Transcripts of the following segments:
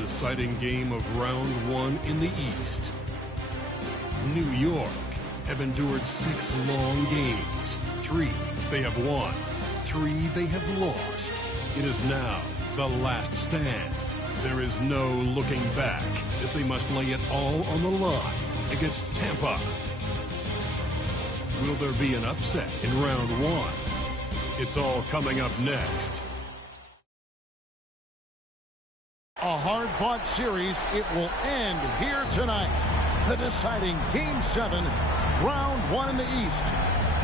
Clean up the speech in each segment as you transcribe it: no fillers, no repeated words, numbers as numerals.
deciding game of round one in the East. New York have endured 6 long games. 3 they have won, 3 they have lost. It is now the last stand. There is no looking back as they must lay it all on the line against Tampa. Will there be an upset in round one? It's all coming up next. A hard-fought series. It will end here tonight. The deciding Game 7, Round 1 in the East.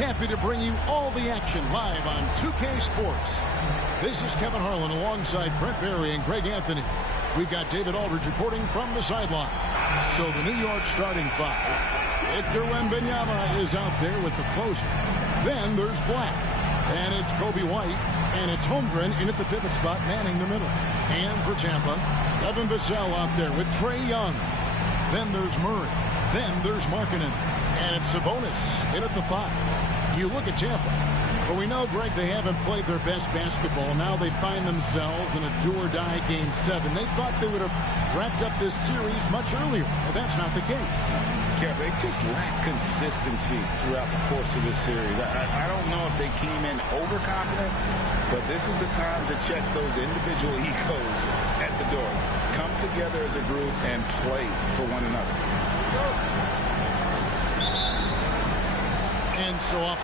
Happy to bring you all the action live on 2K Sports. This is Kevin Harlan alongside Brent Barry and Greg Anthony. We've got David Aldridge reporting from the sideline. So the New York starting 5. Victor Wembanyama is out there with the closer. Then there's Black. And it's Kobe White. And it's Holmgren in at the pivot spot, manning the middle. And for Tampa, Evan Vassell out there with Trae Young. Then there's Murray. Then there's Markkanen. And it's Sabonis in at the 5. You look at Tampa. Well, we know, Greg, they haven't played their best basketball. Now they find themselves in a do-or-die Game 7. They thought they would have wrapped up this series much earlier, but that's not the case. Kevin, they just lack consistency throughout the course of this series. I don't know if they came in overconfident, but this is the time to check those individual egos at the door. Come together as a group and play for one another. And so off.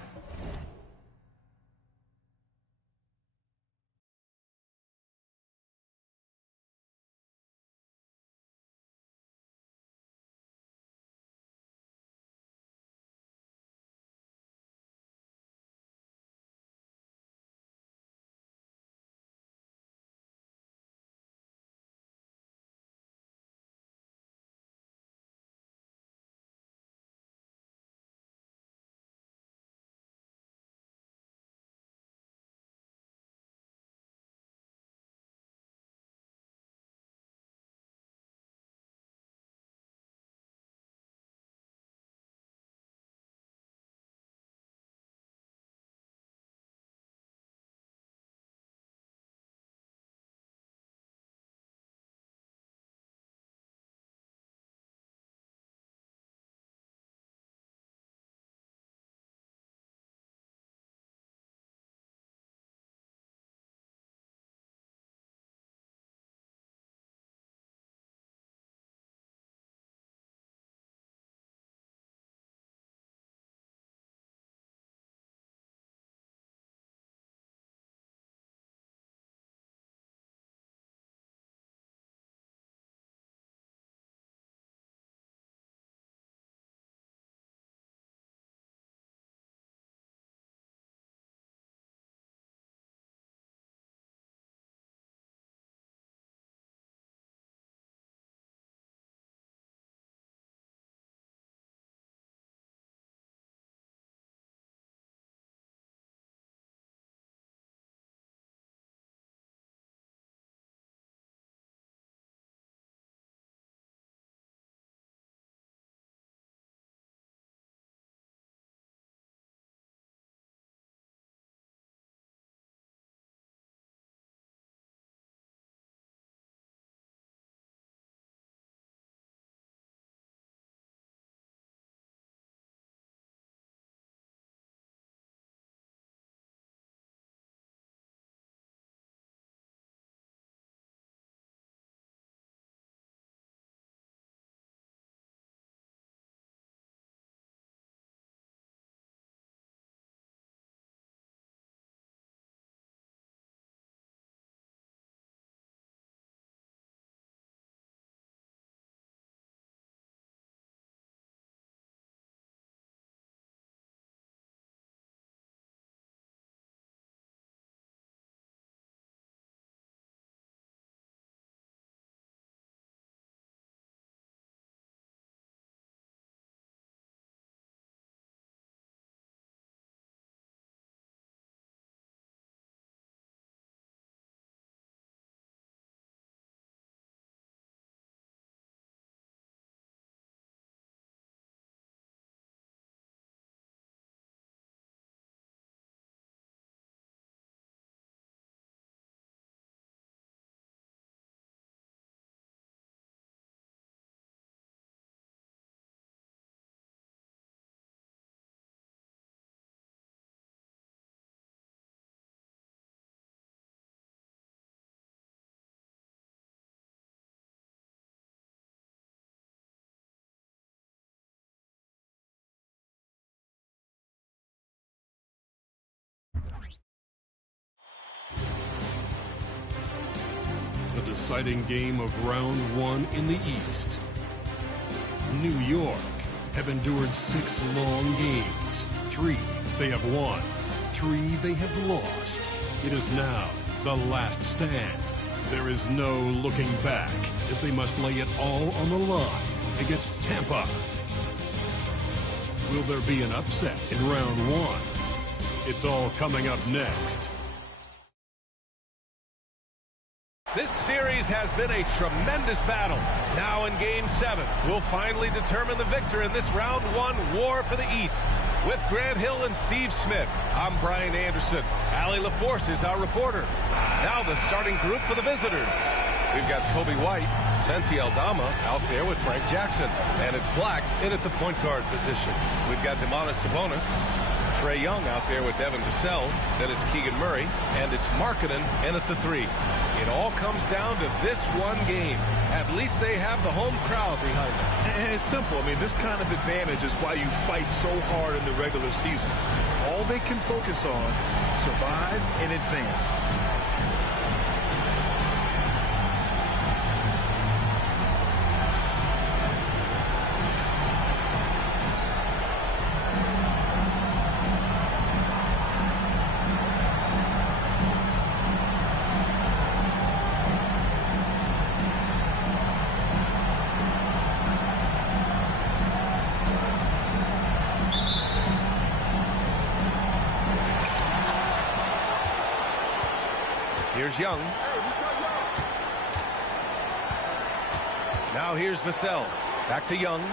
deciding game of round one in the East. New York have endured 6 long games. 3 they have won, 3 they have lost. It is now the last stand. There is no looking back as they must lay it all on the line against Tampa. Will there be an upset in round one? It's all coming up next. This series has been a tremendous battle. Now in Game 7, we'll finally determine the victor in this round one war for the East. With Grant Hill and Steve Smith, I'm Brian Anderson. Allie LaForce is our reporter. Now the starting group for the visitors. We've got Kobe White, Santi Aldama out there with Frank Jackson. And it's Black in at the point guard position. We've got Domantas Sabonis, Trae Young out there with Devin Vassell. Then it's Keegan Murray, and it's Markkanen in at the 3. It all comes down to this one game. At least they have the home crowd behind them. And it's simple. I mean, this kind of advantage is why you fight so hard in the regular season. All they can focus on, survive and advance. Here's Young. Now here's Vassell. Back to Young.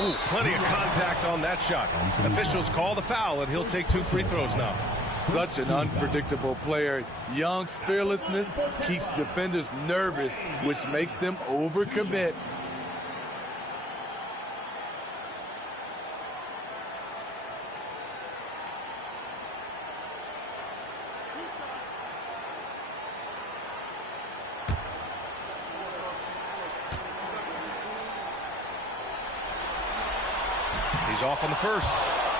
Ooh, plenty of contact on that shot. Officials call the foul, and he'll take 2 free throws now. Such an unpredictable player. Young's fearlessness keeps defenders nervous, which makes them overcommit. He's off on the first.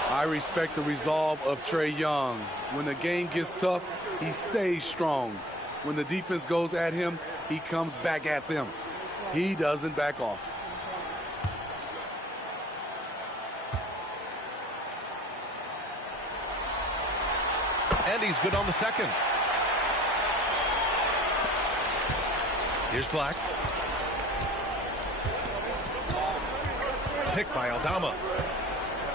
I respect the resolve of Trae Young. When the game gets tough, he stays strong. When the defense goes at him, he comes back at them. He doesn't back off. And he's good on the second. Here's Black. Picked by Aldama.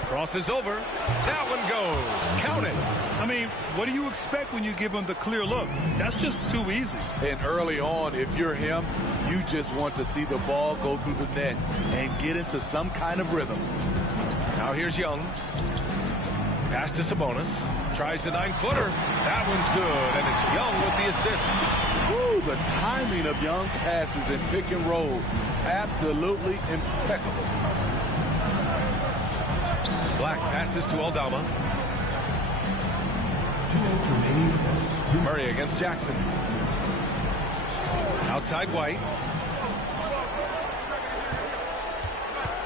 Crosses over. That one goes. Count it. I mean, what do you expect when you give him the clear look? That's just too easy. And early on, if you're him, you just want to see the ball go through the net and get into some kind of rhythm. Now here's Young. Pass to Sabonis. Tries the 9-footer. That one's good, and it's Young with the assist. Woo, the timing of Young's passes in pick and roll, absolutely impeccable. Black passes to Aldama. 2 minutes remaining. Murray against Jackson. Outside White.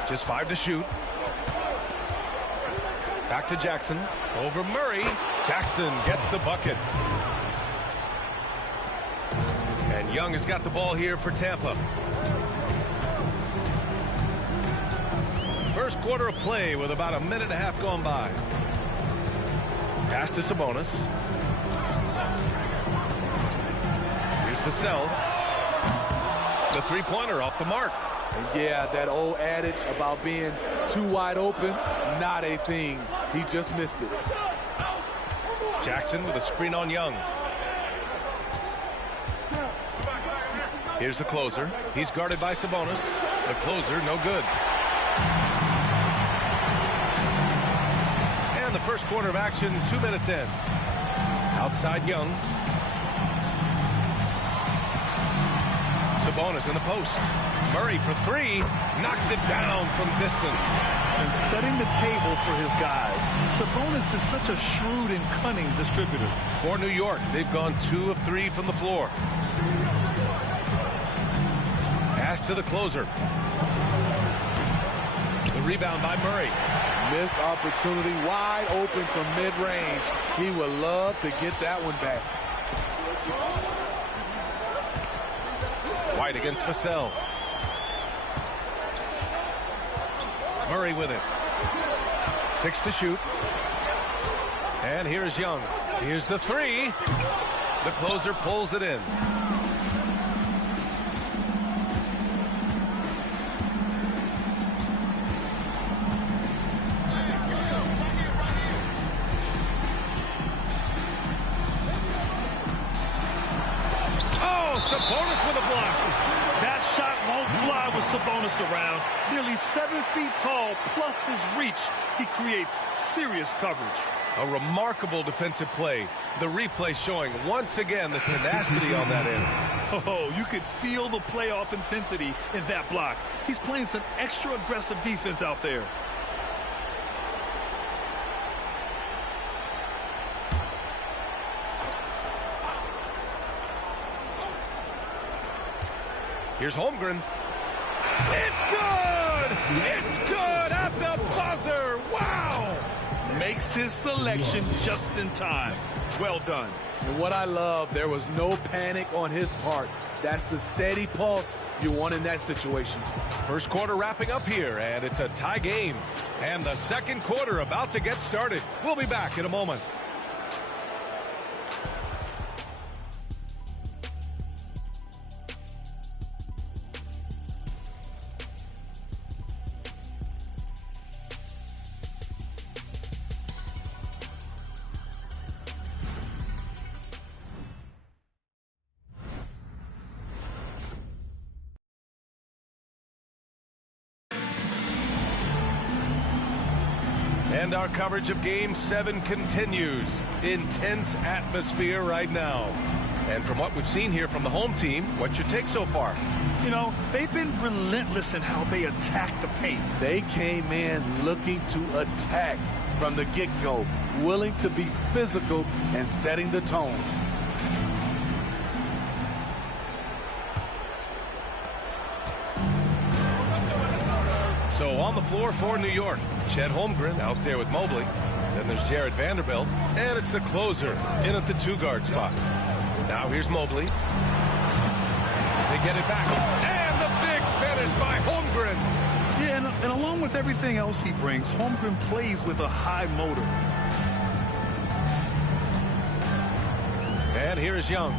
Just 5 to shoot. Back to Jackson. Over Murray. Jackson gets the bucket. And Young has got the ball here for Tampa. First quarter of play with about a minute and a half gone by. Pass to Sabonis. Here's Vassell. The 3-pointer off the mark. And yeah, that old adage about being too wide open, not a thing. He just missed it. Jackson with a screen on Young. Here's the closer. He's guarded by Sabonis. The closer, no good. And the first quarter of action, 2 minutes in. Outside Young. Sabonis in the post. Murray for three. Knocks it down from distance. And setting the table for his guys. Sabonis is such a shrewd and cunning distributor. For New York, they've gone 2 of 3 from the floor. Pass to the closer. The rebound by Murray. Missed opportunity, wide open from mid-range. He would love to get that one back. White against Vassell. Murray with it. 6 to shoot. And here's Young. Here's the three. The closer pulls it in. Sabonis with a block. That shot won't fly with Sabonis around. Nearly 7 feet tall, plus his reach. He creates serious coverage. A remarkable defensive play. The replay showing once again the tenacity on that end. Oh, you could feel the playoff intensity in that block. He's playing some extra aggressive defense out there. Here's Holmgren. It's good! It's good at the buzzer! Wow! Makes his selection just in time. Well done. And what I love, there was no panic on his part. That's the steady pulse you want in that situation. First quarter wrapping up here, and it's a tie game. And the second quarter about to get started. We'll be back in a moment. And our coverage of Game 7 continues. Intense atmosphere right now. And from what we've seen here from the home team, what's your take so far? You know, they've been relentless in how they attack the paint. They came in looking to attack from the get-go, willing to be physical and setting the tone. So on the floor for New York, Chet Holmgren out there with Mobley. Then there's Jared Vanderbilt, and it's the closer in at the 2-guard spot. Now here's Mobley. They get it back, and the big finish by Holmgren. Yeah, and along with everything else he brings, Holmgren plays with a high motor. And here is Young.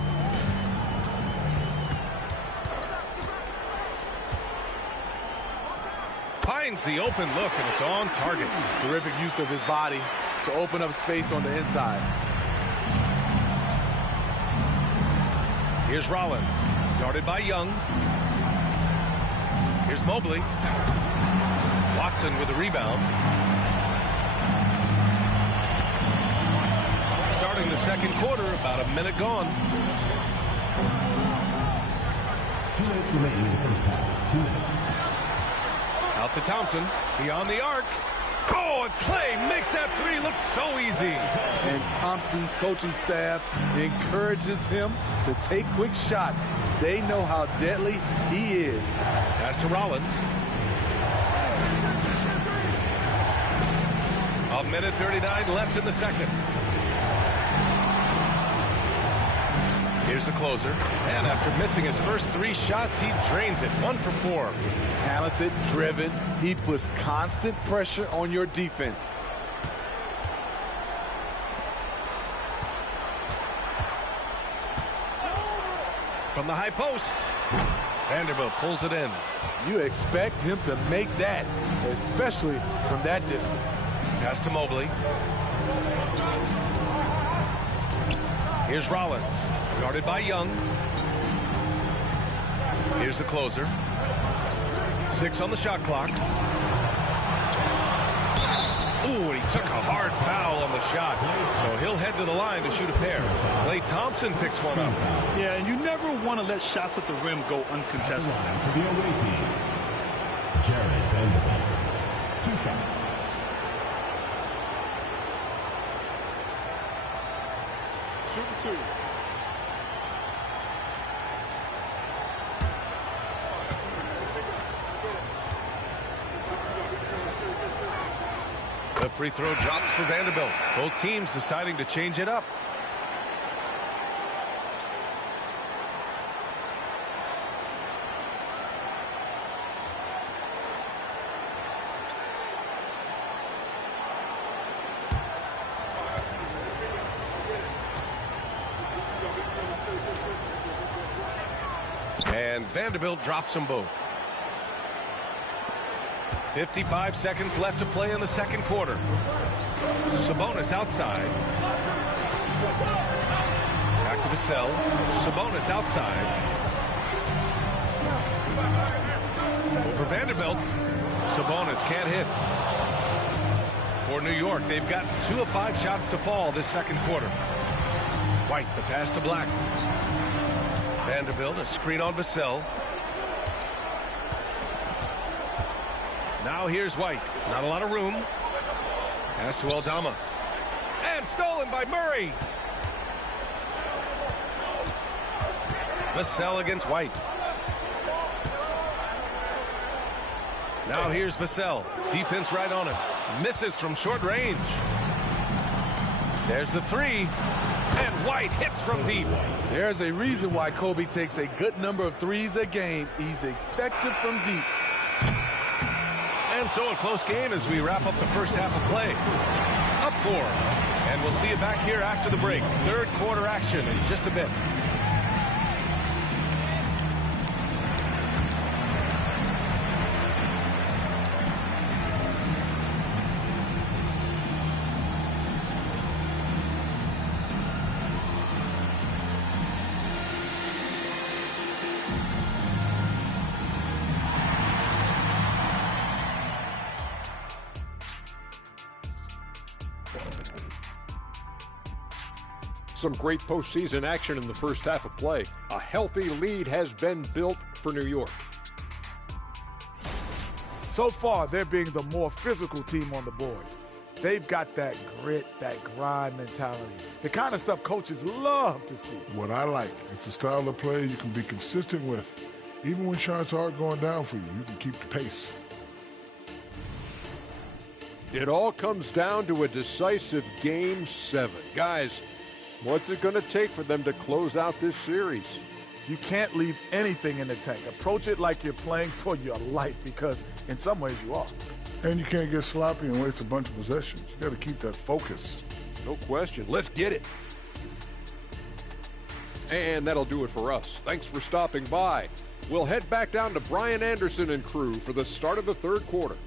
Finds the open look, and it's on target. Terrific use of his body to open up space on the inside. Here's Rollins, guarded by Young. Here's Mobley. Watson with the rebound. Starting the second quarter, about a minute gone. 2 minutes remaining in the first half. 2 minutes. Out to Thompson. He on the arc. Oh, and Clay makes that three look so easy. And Thompson's coaching staff encourages him to take quick shots. They know how deadly he is. Pass to Rollins. A minute 39 left in the second. Here's the closer. And after missing his first 3 shots, he drains it. 1 for 4. Talented, driven. He puts constant pressure on your defense. From the high post, Vanderbilt pulls it in. You expect him to make that, especially from that distance. Pass to Mobley. Here's Rollins, guarded by Young. Here's the closer. 6 on the shot clock. Ooh, and he took a hard foul on the a shot. So he'll head to the line to shoot a pair. Klay Thompson picks one up. Yeah, and you never want to let shots at the rim go uncontested. For the away team, Jarred Vanderbilt. 2 shots. Shooting 2. The free throw drops for Vanderbilt. Both teams deciding to change it up. And Vanderbilt drops them both. 55 seconds left to play in the second quarter. Sabonis outside. Back to Vassell. Sabonis outside. Over Vanderbilt. Sabonis can't hit. For New York, they've got 2 of 5 shots to fall this second quarter. White, the pass to Black. Vanderbilt, a screen on Vassell. Now here's White. Not a lot of room. Pass to Aldama. And stolen by Murray. Vassell against White. Now here's Vassell. Defense right on him. Misses from short range. There's the 3. And White hits from deep. There's a reason why Kobe takes a good number of threes a game. He's effective from deep. And so a close game as we wrap up the first half of play. Up 4. And we'll see you back here after the break. Third quarter action in just a bit. Some great postseason action in the first half of play. A healthy lead has been built for New York. So far, they're being the more physical team on the boards. They've got that grit, that grind mentality, the kind of stuff coaches love to see. What I like is the style of play you can be consistent with. Even when shots aren't going down for you, you can keep the pace. It all comes down to a decisive Game 7. Guys, what's it going to take for them to close out this series? You can't leave anything in the tank. Approach it like you're playing for your life, because in some ways you are. And you can't get sloppy and waste a bunch of possessions. You got to keep that focus. No question. Let's get it. And that'll do it for us. Thanks for stopping by. We'll head back down to Brian Anderson and crew for the start of the third quarter.